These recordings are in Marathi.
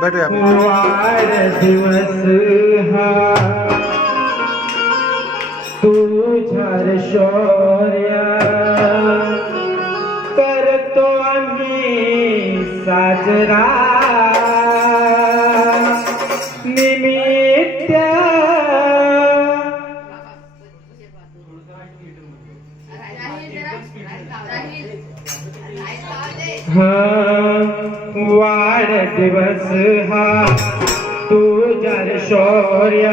भेटूया दिवस हा तुझ्या शौर्य करतो आम्ही साजरा निमित्त वाढदिवस हा तुझ्या शौर्य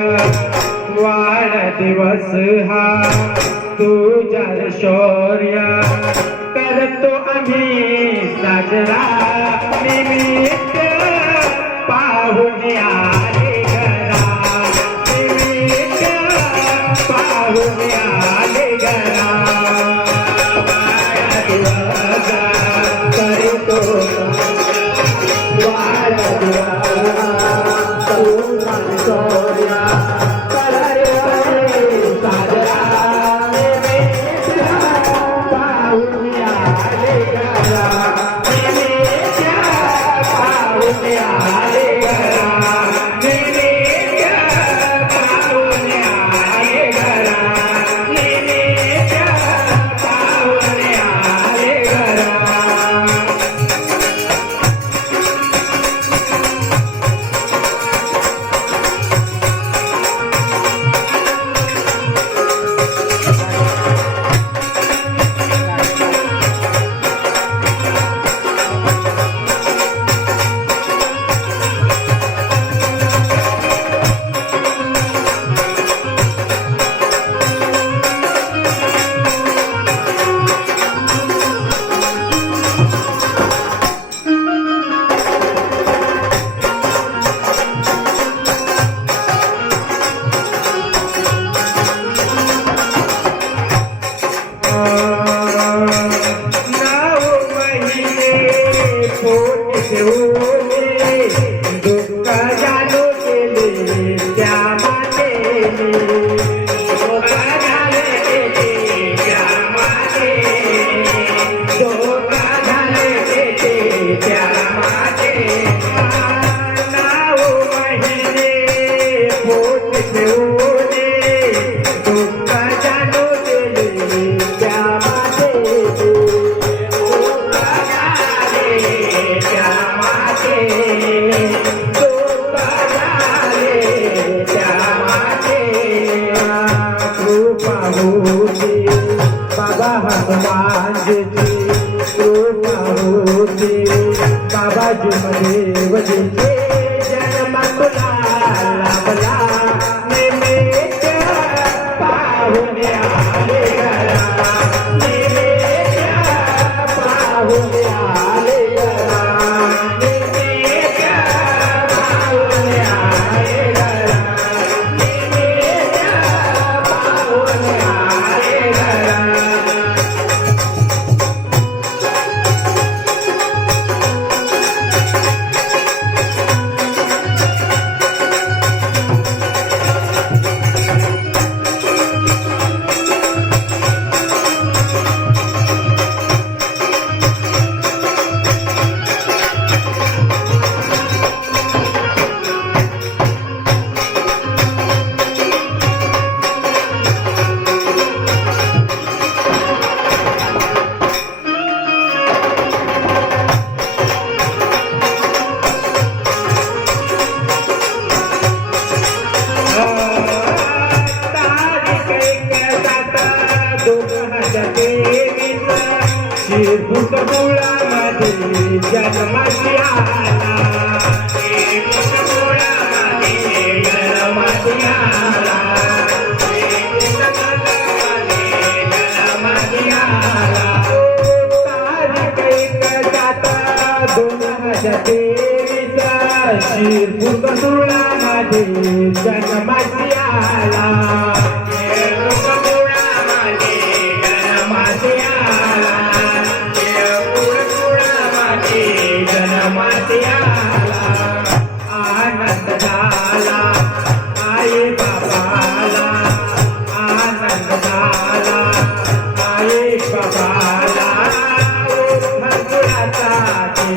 वाढदिवस हा तुझ्या शौर्य करतो आम्ही साजरा निमित्त पाहुणे आले घरा निमित्त पाहुणे आले घरा वाढदिवस करतो बाबा हनुमानजी कृपा होती बाबाजी देवजी जन्म तुला लाभला निमित्त पाहुणे आले घरा निमित्त पाहुणे आले घरा निमित्त पाहुणे आले घरा निमित्त पाहुणे आले घरा मुळामध्ये जन्माची आला मुळामध्ये जन्माची आला जन्माची आला तारीख एक जाता 2023 शिरपूर मुळामध्ये जन्माची आला आनंद झाला आई बाबाला आनंद झाला आई बाबाला फगुणाचा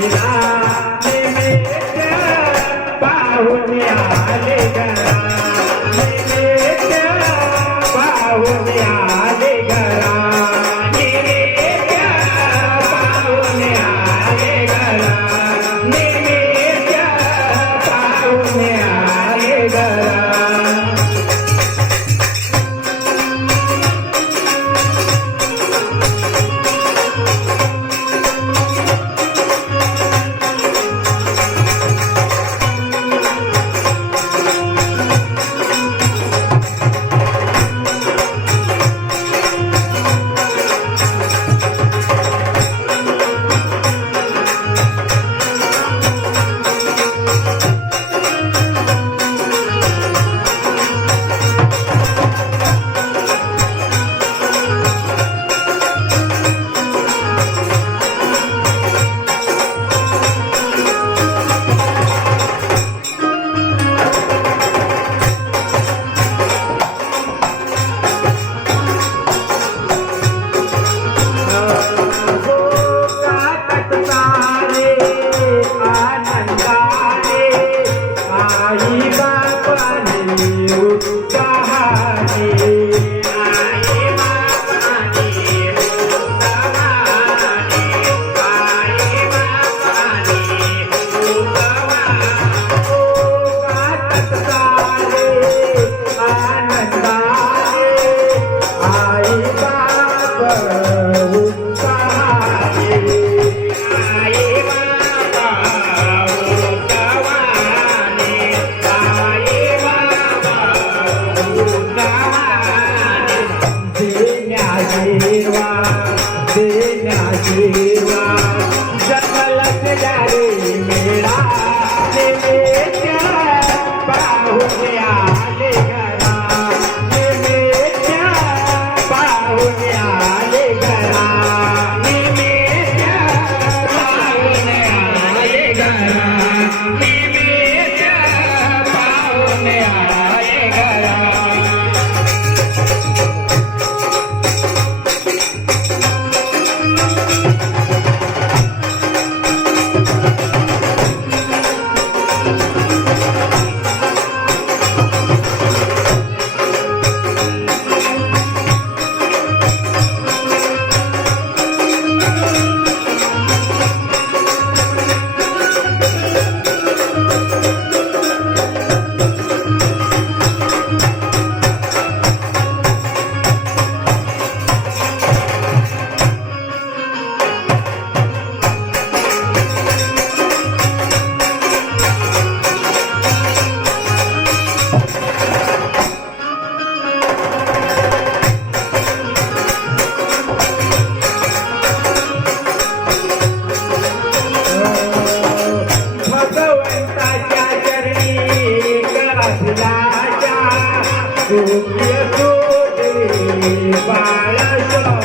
आईला निमित्त पाहुणे आले घरा निमित्त पाहुणे आले घरा निमित्त पाहुणे आले घरा निमित्त पाहुणे आले घरा बाळा